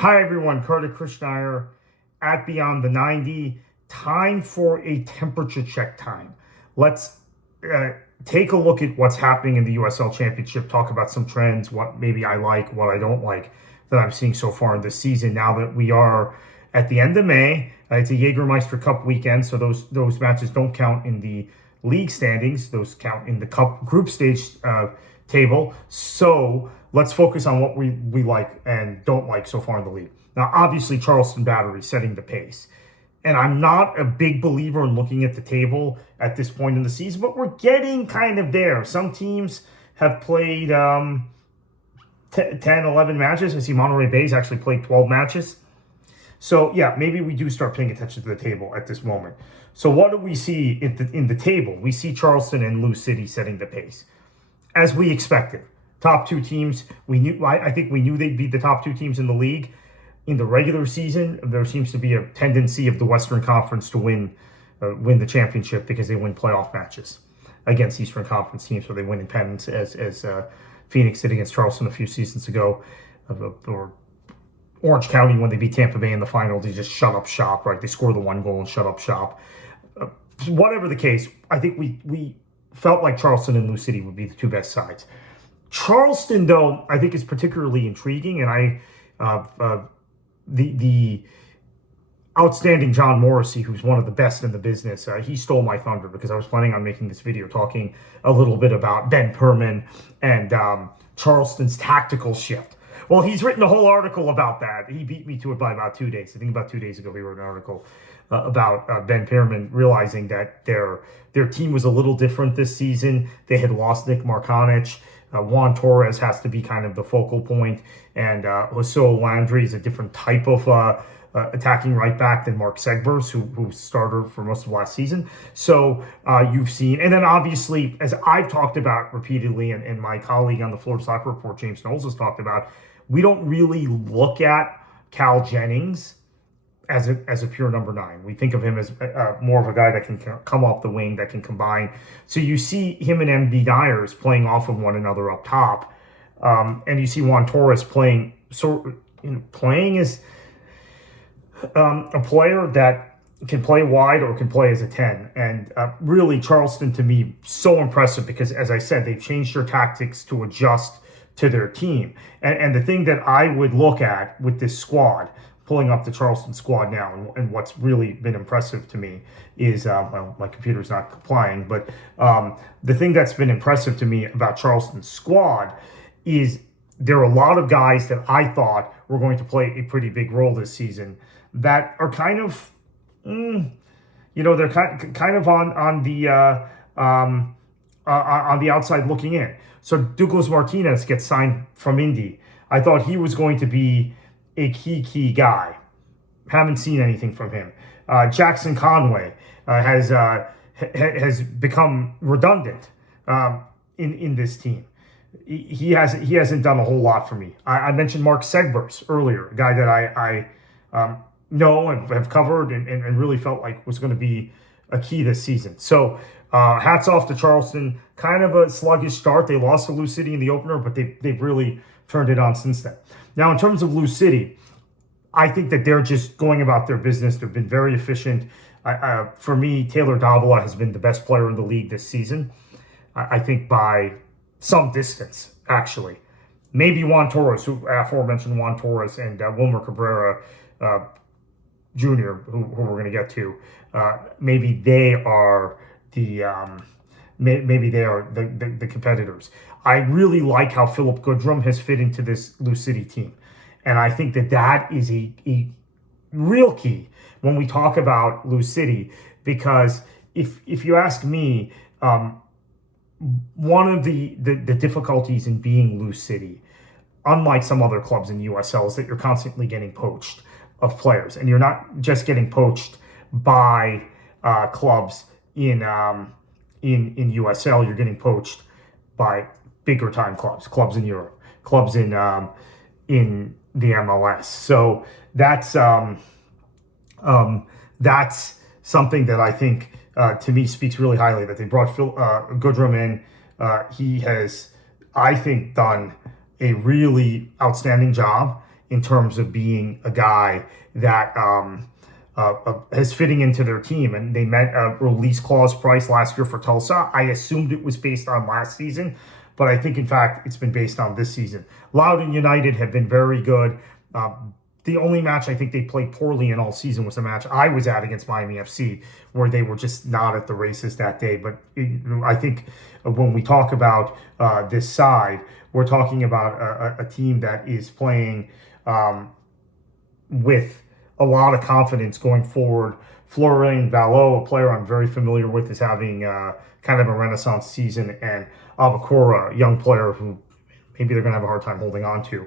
Hi everyone, Curtis Krishnaiyer at Beyond the 90. Time for a temperature check time. Let's take a look at what's happening in the USL Championship, talk about some trends, what maybe I like, what I don't like that I'm seeing so far in this season. Now that we are at the end of May, it's a Jägermeister Cup weekend, so those matches don't count in the league standings. Those count in the Cup group stage table. So let's focus on what we like and don't like so far in the league. Now, obviously, Charleston Battery setting the pace. And I'm not a big believer in looking at the table at this point in the season, but we're getting kind of there. Some teams have played 10, 11 matches. I see Monterey Bay's actually played 12 matches. So, yeah, maybe we do start paying attention to the table at this moment. So what do we see in the table? We see Charleston and Lou City setting the pace, as we expected. Top two teams, I think we knew they'd be the top two teams in the league. In the regular season, there seems to be a tendency of the Western Conference to win the championship because they win playoff matches against Eastern Conference teams, where they win in pennants, as Phoenix did against Charleston a few seasons ago, or Orange County when they beat Tampa Bay in the final. They just shut up shop, right? They score the one goal and shut up shop. Whatever the case, I think we felt like Charleston and Lou City would be the two best sides. Charleston, though, I think is particularly intriguing, and the outstanding John Morrissey, who's one of the best in the business, he stole my thunder because I was planning on making this video talking a little bit about Ben Perman and Charleston's tactical shift. Well, he's written a whole article about that. He beat me to it by about 2 days. I think about 2 days ago he wrote an article about Ben Perman realizing that their team was a little different this season. They had lost Nick Markanich. Juan Torres has to be kind of the focal point, and Jose Landry is a different type of attacking right back than Mark Segbers, who started for most of last season. So you've seen, and then obviously, as I've talked about repeatedly, and my colleague on the Florida Soccer Report, James Knowles, has talked about, we don't really look at Cal Jennings as a pure number 9. We think of him as more of a guy that can come off the wing, that can combine. So you see him and MB Dyers playing off of one another up top, and you see Juan Torres playing as a player that can play wide or can play as a 10. And really, Charleston, to me, so impressive because, as I said, they've changed their tactics to adjust to their team. And the thing that I would look at with this squad, pulling up the Charleston squad now, and what's really been impressive to me is, well, my computer's not complying, but the thing that's been impressive to me about Charleston's squad is there are a lot of guys that I thought were going to play a pretty big role this season that are kind of, they're kind of on the outside looking in. So Douglas Martinez gets signed from Indy. I thought he was going to be a key guy. Haven't seen anything from him. Jackson Conway has become redundant in this team. He hasn't done a whole lot for me. I mentioned Mark Segbers earlier, a guy that I know and have covered and really felt like was going to be a key this season. So hats off to Charleston. Kind of a sluggish start. They lost to Lou City in the opener, but they've really turned it on since then. Now, in terms of Lou City, I think that they're just going about their business. They've been very efficient. For me, Taylor Davila has been the best player in the league this season. I think by some distance, actually. Maybe Juan Torres, aforementioned Juan Torres, and Wilmer Cabrera Jr., who we're going to get to. Maybe they are the competitors. I really like how Philip Goodrum has fit into this Lou City team. And I think that is a real key when we talk about Lou City, because if you ask me, one of the difficulties in being Lou City, unlike some other clubs in USL, is that you're constantly getting poached of players. And you're not just getting poached by clubs in USL, you're getting poached by bigger time clubs in Europe, clubs in the MLS. So that's something that I think to me speaks really highly, that they brought Phil Goodrum in. He has, I think, done a really outstanding job in terms of being a guy that is fitting into their team. And they met a release clause price last year for Tulsa. I assumed it was based on last season, but I think, in fact, it's been based on this season. Loudoun United have been very good. The only match I think they played poorly in all season was the match I was at against Miami FC, where they were just not at the races that day. But I think when we talk about this side, we're talking about a team that is playing with a lot of confidence going forward. Florian Valo, a player I'm very familiar with, is having kind of a renaissance season, and Abakura, a young player who maybe they're going to have a hard time holding on to,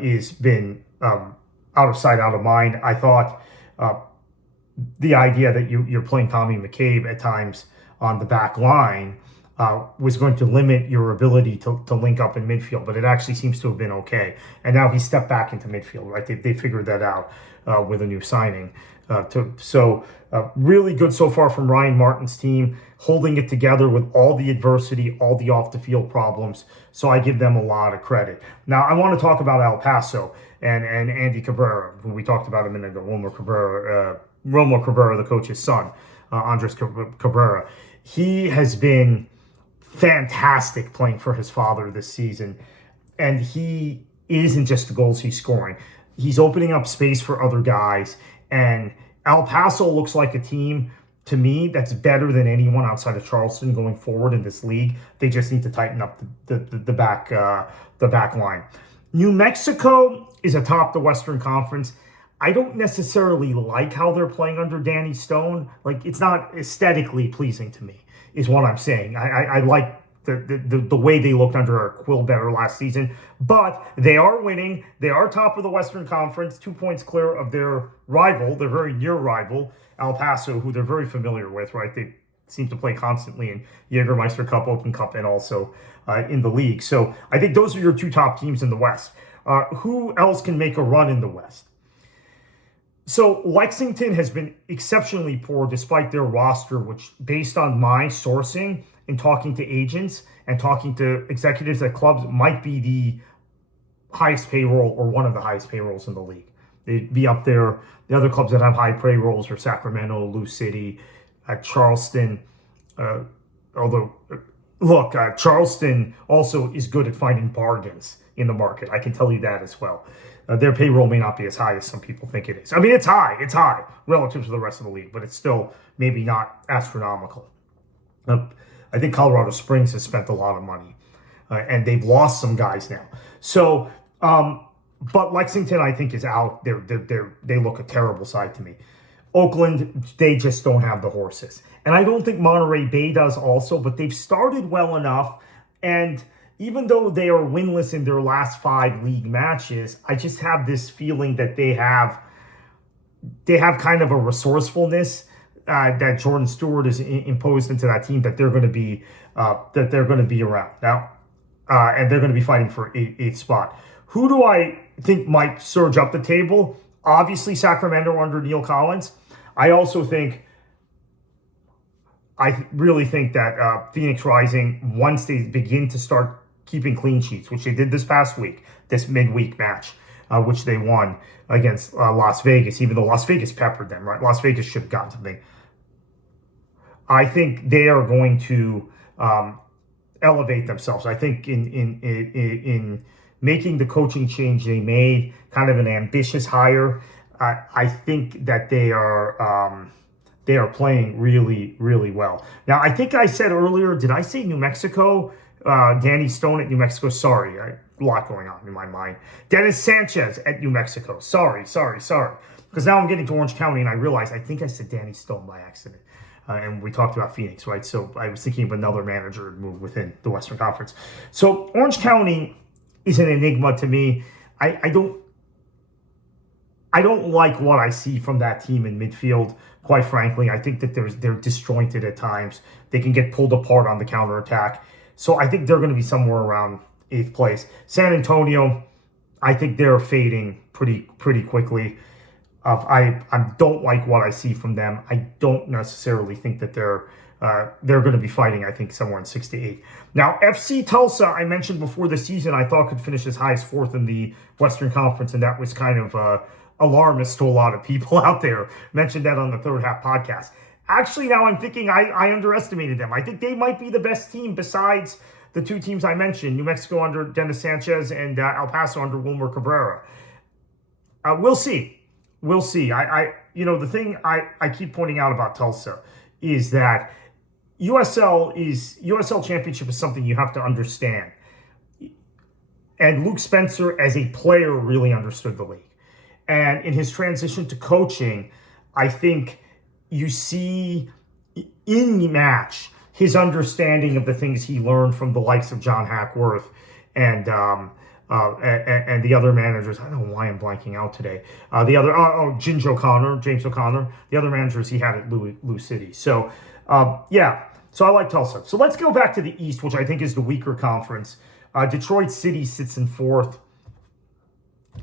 is been out of sight, out of mind. I thought the idea that you're playing Tommy McCabe at times on the back line was going to limit your ability to link up in midfield, but it actually seems to have been okay. And now he stepped back into midfield, right? They figured that out with a new signing. Really good so far from Ryan Martin's team, holding it together with all the adversity, all the off-the-field problems. So I give them a lot of credit. Now, I want to talk about El Paso and Andy Cabrera, who we talked about a minute ago. Romo Cabrera, the coach's son, Andres Cabrera. He has been fantastic playing for his father this season. And he isn't just the goals he's scoring. He's opening up space for other guys. And El Paso looks like a team, to me, that's better than anyone outside of Charleston going forward in this league. They just need to tighten up the back line. New Mexico is atop the Western Conference. I don't necessarily like how they're playing under Danny Stone. Like, it's not aesthetically pleasing to me, is what I'm saying. I like the way they looked under Quill better last season, but they are winning. They are top of the Western Conference, 2 points clear of their rival, their very near rival, El Paso, who they're very familiar with, right? They seem to play constantly in Jägermeister Cup, Open Cup, and also in the league. So I think those are your two top teams in the West. Who else can make a run in the West? So Lexington has been exceptionally poor despite their roster, which, based on my sourcing and talking to agents and talking to executives at clubs, might be the highest payroll or one of the highest payrolls in the league. They'd be up there. The other clubs that have high payrolls are Sacramento, Lou City, Charleston. Charleston also is good at finding bargains in the market. I can tell you that as well. Their payroll may not be as high as some people think it is. I mean, it's high relative to the rest of the league, but it's still maybe not astronomical. I think Colorado Springs has spent a lot of money, and they've lost some guys now. So, but Lexington, I think, is out. They look a terrible side to me. Oakland, they just don't have the horses. And I don't think Monterey Bay does also, but they've started well enough. And even though they are winless in their last 5 league matches, I just have this feeling that they have kind of a resourcefulness that Jordan Stewart has imposed into that team, that they're going to be around now, and they're going to be fighting for eighth spot. Who do I think might surge up the table? Obviously, Sacramento under Neil Collins. I really think that Phoenix Rising, once they begin to start keeping clean sheets, which they did this past week, this midweek match, which they won against Las Vegas, even though Las Vegas peppered them, right? Las Vegas should have gotten something. I think they are going to elevate themselves. I think in making the coaching change they made, kind of an ambitious hire, I think that they are playing really, really well. Now, I think I said earlier, did I say New Mexico? Danny Stone at New Mexico. Sorry, a lot going on in my mind. Dennis Sanchez at New Mexico. Sorry. Because now I'm getting to Orange County and I realize I think I said Danny Stone by accident. And we talked about Phoenix, right? So I was thinking of another manager move within the Western Conference. So Orange County is an enigma to me. I don't like what I see from that team in midfield, quite frankly. I think that they're disjointed at times. They can get pulled apart on the counterattack. So I think they're going to be somewhere around 8th place. San Antonio, I think they're fading pretty quickly. I don't like what I see from them. I don't necessarily think that they're they're going to be fighting, I think, somewhere in 6 to 8. Now, FC Tulsa, I mentioned before the season, I thought could finish as high as 4th in the Western Conference, and that was kind of alarmist to a lot of people out there. Mentioned that on the Third Half podcast. Actually, now I'm thinking I underestimated them. I think they might be the best team besides the two teams I mentioned, New Mexico under Dennis Sanchez and El Paso under Wilmer Cabrera. We'll see. We'll see. The thing I keep pointing out about Tulsa is that USL Championship is something you have to understand. And Luke Spencer, as a player, really understood the league. And in his transition to coaching, I think you see in the match his understanding of the things he learned from the likes of John Hackworth and the other managers. I don't know why I'm blanking out today. James O'Connor, the other managers he had at Lou City. So, so I like Tulsa. So let's go back to the East, which I think is the weaker conference. Detroit City sits in 4th. I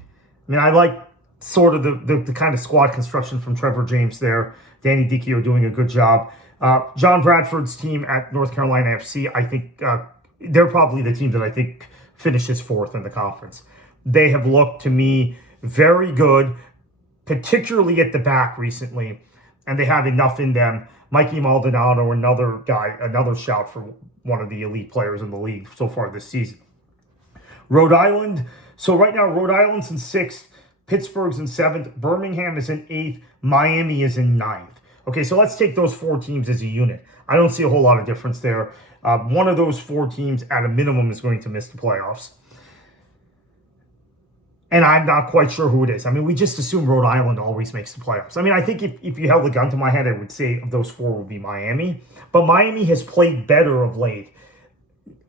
mean, I like sort of the kind of squad construction from Trevor James there. Danny Dicchio doing a good job. John Bradford's team at North Carolina FC, I think they're probably the team that I think finishes 4th in the conference. They have looked to me very good, particularly at the back recently, and they have enough in them. Mikey Maldonado, another shout for one of the elite players in the league so far this season. Rhode Island. So right now, Rhode Island's in 6th, Pittsburgh's in 7th, Birmingham is in 8th, Miami is in 9th. Okay, so let's take those 4 teams as a unit. I don't see a whole lot of difference there. One of those 4 teams, at a minimum, is going to miss the playoffs. And I'm not quite sure who it is. I mean, we just assume Rhode Island always makes the playoffs. I mean, I think if you held a gun to my head, I would say of those 4 would be Miami. But Miami has played better of late.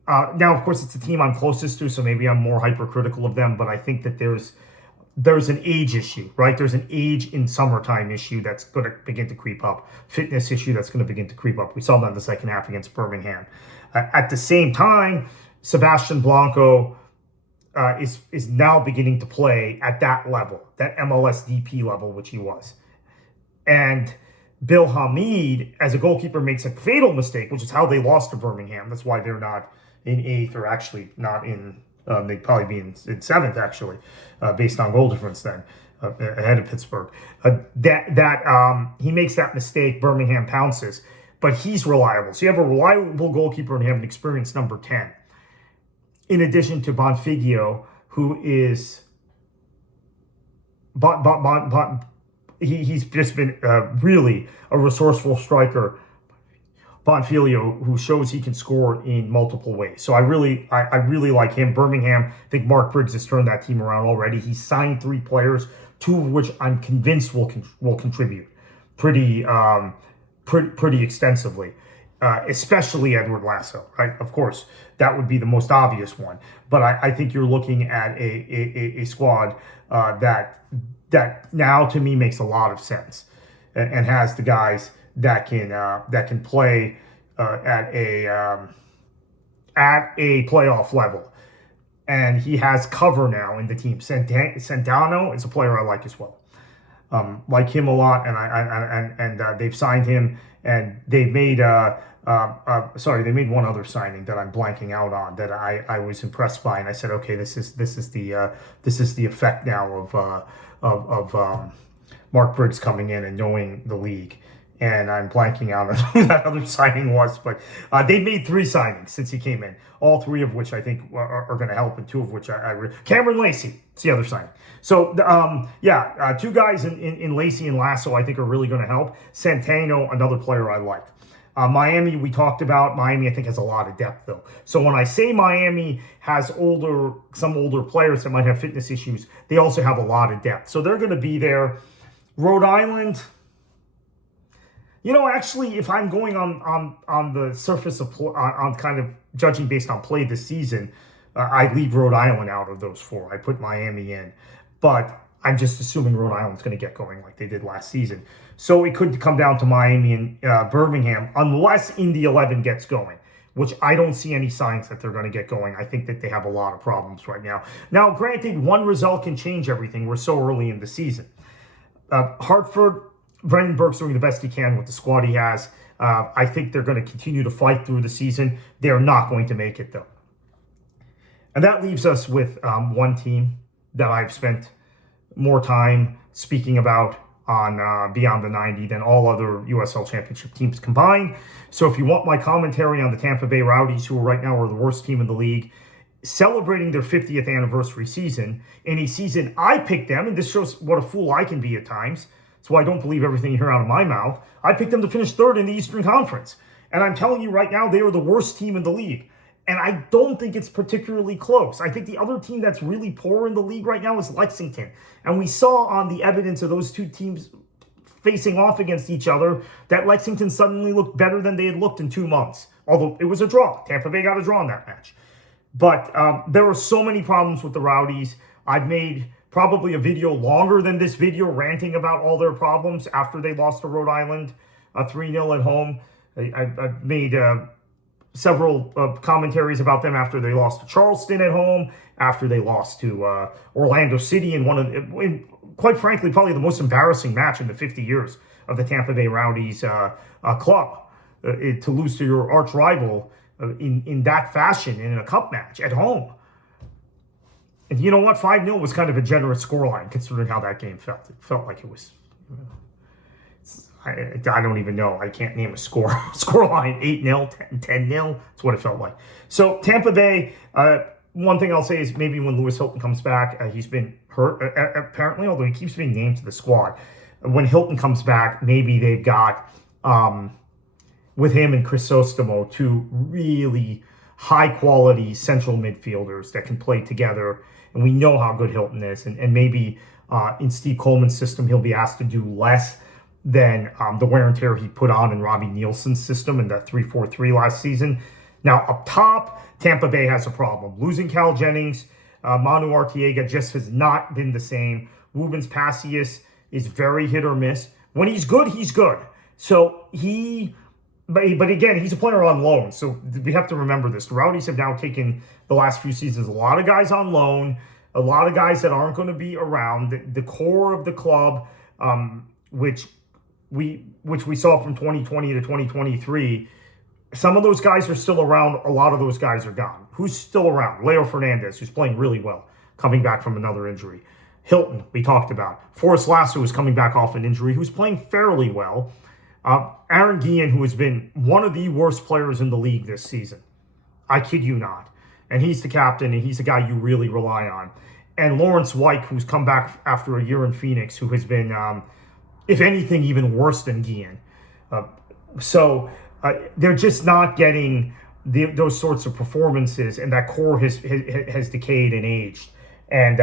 Now, of course, it's the team I'm closest to, so maybe I'm more hypercritical of them. But I think that there's an age issue, right? There's an age in summertime issue that's going to begin to creep up. Fitness issue that's going to begin to creep up. We saw that in the second half against Birmingham. At the same time, Sebastian Blanco is now beginning to play at that level, that MLS DP level, which he was. And Bill Hamid, as a goalkeeper, makes a fatal mistake, which is how they lost to Birmingham. That's why they're not in 8th, or actually not in, they'd probably be in 7th, actually, based on goal difference then, ahead of Pittsburgh. He makes that mistake, Birmingham pounces, but he's reliable. So you have a reliable goalkeeper and you have an experienced number 10. In addition to Bonfiglio, who is he's just been really a resourceful striker. Bonfiglio, who shows he can score in multiple ways. So I really like him. Birmingham, I think Mark Briggs has turned that team around already. He signed 3 players, 2 of which I'm convinced will contribute pretty extensively. Especially Edward Lasso, right? Of course, that would be the most obvious one. But I think you're looking at a squad that now to me makes a lot of sense and has the guys that can play at a playoff level. And he has cover now in the team. Centano is a player I like as well. Like him a lot, and they've signed him, and they made they made one other signing that I'm blanking out on that I was impressed by, and I said, okay, this is the effect now of Mark Briggs coming in and knowing the league. And I'm blanking out on who that other signing was, but they made 3 signings since he came in. All 3 of which I think are going to help, and 2 of which Cameron Lacey, it's the other signing. So 2 guys in Lacey and Lasso I think are really going to help. Centeno, another player I like. Miami, we talked about. Miami, I think, has a lot of depth, though. So when I say Miami has some older players that might have fitness issues, they also have a lot of depth. So they're going to be there. Rhode Island. Actually, if I'm going on the surface of on kind of judging based on play this season, I leave Rhode Island out of those 4. I put Miami in, but I'm just assuming Rhode Island's going to get going like they did last season. So it could come down to Miami and Birmingham, unless Indy 11 gets going, which I don't see any signs that they're going to get going. I think that they have a lot of problems right now. Now, granted, one result can change everything. We're so early in the season. Hartford. Brendan Burke's doing the best he can with the squad he has. I think they're going to continue to fight through the season. They're not going to make it, though. And that leaves us with one team that I've spent more time speaking about on Beyond the 90 than all other USL Championship teams combined. So if you want my commentary on the Tampa Bay Rowdies, who right now are the worst team in the league, celebrating their 50th anniversary season, in a season I picked them, and this shows what a fool I can be at times. That's why I don't believe everything you hear out of my mouth. I picked them to finish third in the Eastern Conference. And I'm telling you right now, they are the worst team in the league. And I don't think it's particularly close. I think the other team that's really poor in the league right now is Lexington. And we saw on the evidence of those two teams facing off against each other that Lexington suddenly looked better than they had looked in 2 months. Although it was a draw. Tampa Bay got a draw in that match. But there were so many problems with the Rowdies. I've made probably a video longer than this video ranting about all their problems after they lost to Rhode Island 3-0 at home. I've made several commentaries about them after they lost to Charleston at home, after they lost to Orlando City in quite frankly, probably the most embarrassing match in the 50 years of the Tampa Bay Rowdies club. To lose to your arch rival in that fashion in a cup match at home. And you know what? 5-0 was kind of a generous scoreline considering how that game felt. It felt like it was... I don't even know. I can't name a scoreline. 8-0, 10-0. That's what it felt like. So Tampa Bay, one thing I'll say is maybe when Lewis Hilton comes back, he's been hurt apparently, although he keeps being named to the squad. When Hilton comes back, maybe they've got, with him and Crisostomo, two really high-quality central midfielders that can play together. And we know how good Hilton is. And maybe in Steve Coleman's system, he'll be asked to do less than the wear and tear he put on in Robbie Nielsen's system in that 3-4-3 last season. Now, up top, Tampa Bay has a problem. Losing Cal Jennings, Manu Arteaga just has not been the same. Rubens Passius is very hit or miss. When he's good, he's good. So but again, he's a player on loan. So we have to remember this. The Rowdies have now taken the last few seasons a lot of guys on loan, a lot of guys that aren't going to be around. The core of the club, which we saw from 2020 to 2023, some of those guys are still around. A lot of those guys are gone. Who's still around? Leo Fernandez, who's playing really well, coming back from another injury. Hilton, we talked about. Forrest Lasso is coming back off an injury, who's playing fairly well. Aaron Guillen, who has been one of the worst players in the league this season. I kid you not. And he's the captain, and he's the guy you really rely on. And Lawrence Wyke, who's come back after a year in Phoenix, who has been, if anything, even worse than Guillen. They're just not getting those sorts of performances, and that core has decayed and aged. And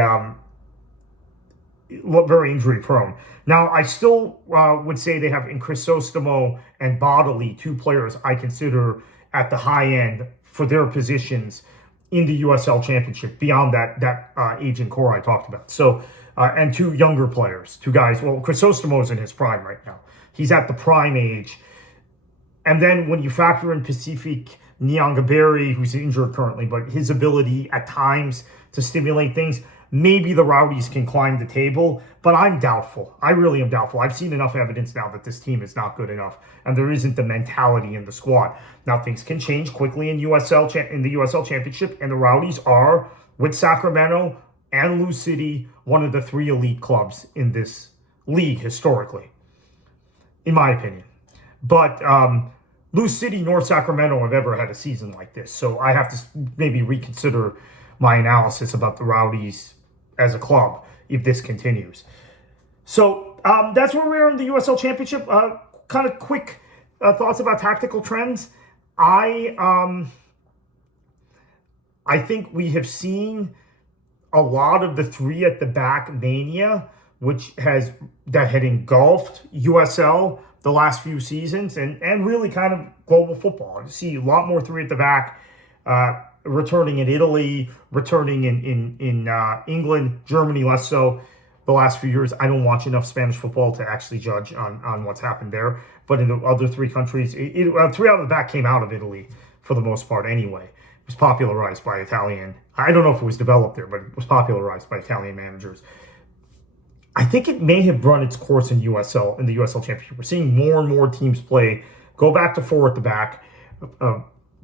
very injury prone. Now, I still would say they have in Crisostomo and Bodley, two players I consider at the high end for their positions in the USL Championship, beyond that aging core I talked about. So, and two younger players, two guys. Well, Crisostomo is in his prime right now. He's at the prime age. And then when you factor in Pacific Nyangaberi, who's injured currently, but his ability at times to stimulate things, maybe the Rowdies can climb the table, but I'm doubtful. I really am doubtful. I've seen enough evidence now that this team is not good enough, and there isn't the mentality in the squad. Now, things can change quickly in the USL Championship, and the Rowdies are, with Sacramento and Lou City, one of the three elite clubs in this league historically, in my opinion. But Lou City nor Sacramento have ever had a season like this, so I have to maybe reconsider my analysis about the Rowdies as a club if this continues. So that's where we are in the USL Championship. Kind of quick thoughts about tactical trends. I think we have seen a lot of the three at the back mania, that had engulfed USL the last few seasons and really kind of global football. You see a lot more three at the back returning in Italy, returning in England, Germany less so the last few years. I don't watch enough Spanish football to actually judge on what's happened there. But in the other three countries, three out of the back came out of Italy for the most part anyway. It was popularized by Italian. I don't know if it was developed there, but it was popularized by Italian managers. I think it may have run its course in the USL Championship. We're seeing more and more teams play go back to 4 at the back,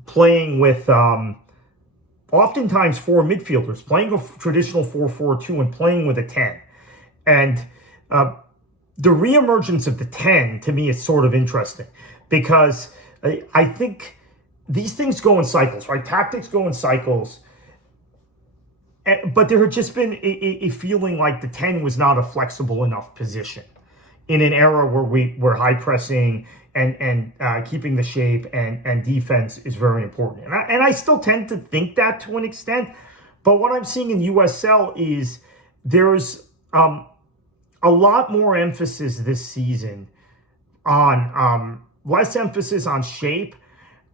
playing with oftentimes 4 midfielders, playing a traditional 4-4-2 and playing with a 10. And the reemergence of the 10 to me is sort of interesting because I think these things go in cycles, right? Tactics go in cycles. But there had just been a feeling like the 10 was not a flexible enough position in an era where we're high pressing and keeping the shape and defense is very important. And I still tend to think that to an extent. But what I'm seeing in USL is there's a lot more emphasis this season on less emphasis on shape.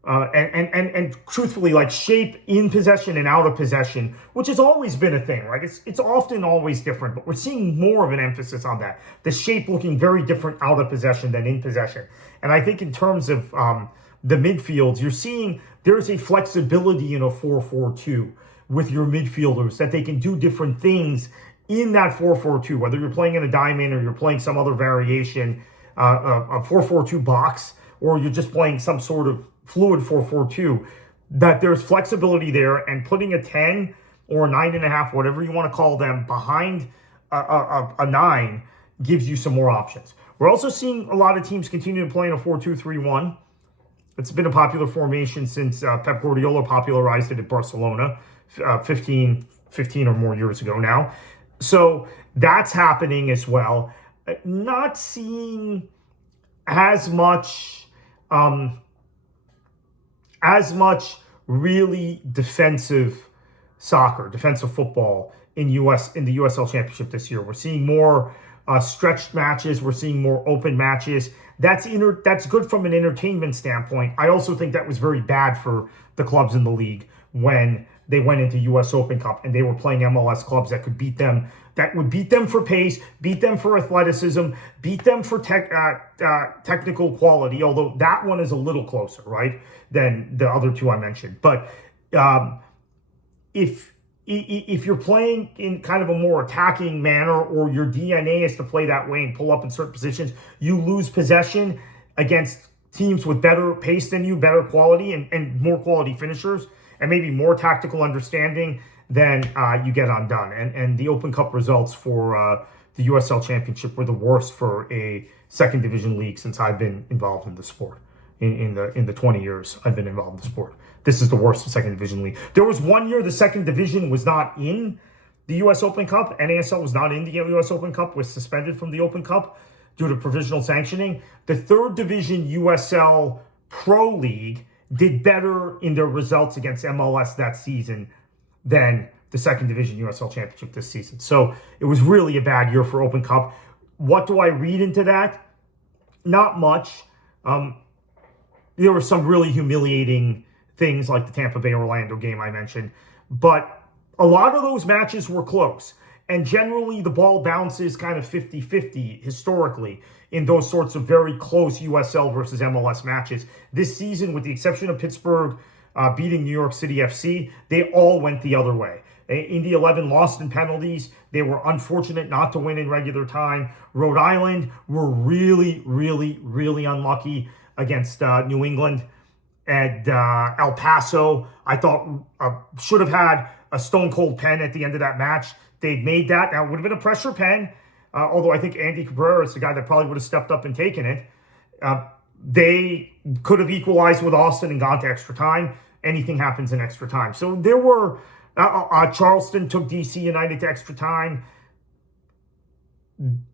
And truthfully, like shape in possession and out of possession, which has always been a thing, right? It's often always different, but we're seeing more of an emphasis on that. The shape looking very different out of possession than in possession. And I think in terms of the midfields, you're seeing there's a flexibility in a 4-4-2 with your midfielders that they can do different things in that 4-4-2, whether you're playing in a diamond or you're playing some other variation, a 4-4-2 box, or you're just playing some sort of fluid 4-4-2, that there's flexibility there, and putting a 10 or a 9.5, whatever you want to call them, behind a 9 gives you some more options. We're also seeing a lot of teams continue to play in a 4-2-3-1. It's been a popular formation since Pep Guardiola popularized it at Barcelona 15 or more years ago now. So that's happening as well. Not seeing as much really defensive soccer, defensive football in the USL Championship this year. We're seeing more stretched matches. We're seeing more open matches. That's good from an entertainment standpoint. I also think that was very bad for the clubs in the league when they went into US Open Cup and they were playing MLS clubs that could beat them, that would beat them for pace, beat them for athleticism, beat them for technical quality, although that one is a little closer, right, than the other two I mentioned. But if you're playing in kind of a more attacking manner, or your DNA is to play that way and pull up in certain positions, you lose possession against teams with better pace than you, better quality, and more quality finishers, and maybe more tactical understanding, then you get undone. And the Open Cup results for the USL Championship were the worst for a second division league since I've been involved in the sport. In the 20 years I've been involved in the sport, this is the worst second division league. There was one year the second division was not in the US Open Cup. NASL was not in the US Open Cup, was suspended from the Open Cup due to provisional sanctioning. The third division USL Pro League did better in their results against MLS that season than the second division USL Championship this season. So it was really a bad year for Open Cup. What do I read into that? Not much. There were some really humiliating things like the Tampa Bay Orlando game I mentioned, but a lot of those matches were close. And generally the ball bounces kind of 50-50 historically in those sorts of very close USL versus MLS matches. This season, with the exception of Pittsburgh beating New York City FC, they all went the other way. Indy 11 lost in penalties. They were unfortunate not to win in regular time. Rhode Island were really, really, really unlucky against New England. And El Paso, I thought, should have had a stone-cold pen at the end of that match. They'd made that. Now, it would have been a pressure pen, although I think Andy Cabrera is the guy that probably would have stepped up and taken it. They could have equalized with Austin and gone to extra time. Anything happens in extra time. So there were... Charleston took DC United to extra time.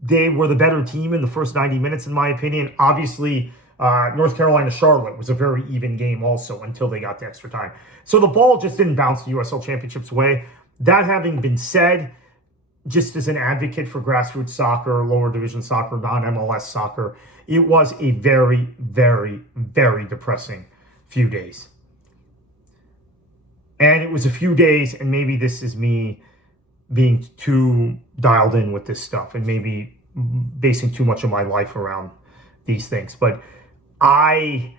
They were the better team in the first 90 minutes, in my opinion. Obviously, North Carolina-Charlotte was a very even game also until they got to extra time. So the ball just didn't bounce the USL Championship's way. That having been said, just as an advocate for grassroots soccer, lower division soccer, non-MLS soccer, it was a very, very, very depressing few days. And it was a few days, and maybe this is me being too dialed in with this stuff and maybe basing too much of my life around these things. But I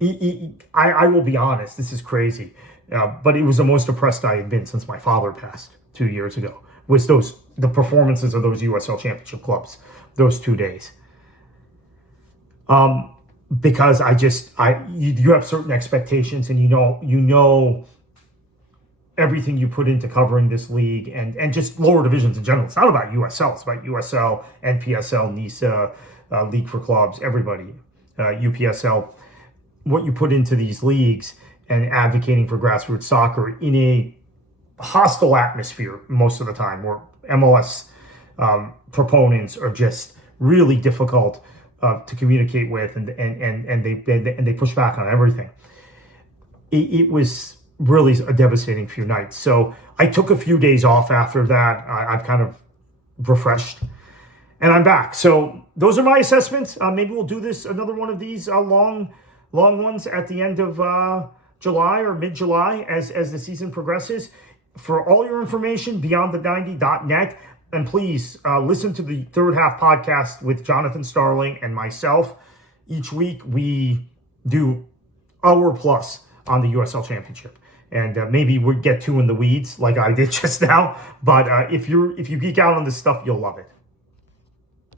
will be honest, this is crazy, but it was the most depressed I had been since my father passed 2 years ago, was the performances of those USL Championship clubs, those 2 days. because you have certain expectations, and you know everything you put into covering this league and just lower divisions in general. It's not about USL. It's about USL, NPSL, NISA, League for Clubs, everybody, UPSL. What you put into these leagues and advocating for grassroots soccer in a hostile atmosphere most of the time, where MLS proponents are just really difficult to communicate with, and they push back on everything. It was really a devastating few nights. So I took a few days off after that. I've kind of refreshed, and I'm back. So those are my assessments. Maybe we'll do another one of these long ones at the end of July or mid-July as the season progresses. For all your information, beyondthe90.net. And please listen to the Third Half podcast with Jonathan Starling and myself. Each week we do hour plus on the USL Championship. And maybe we'll get too in the weeds like I did just now. But if you geek out on this stuff, you'll love it.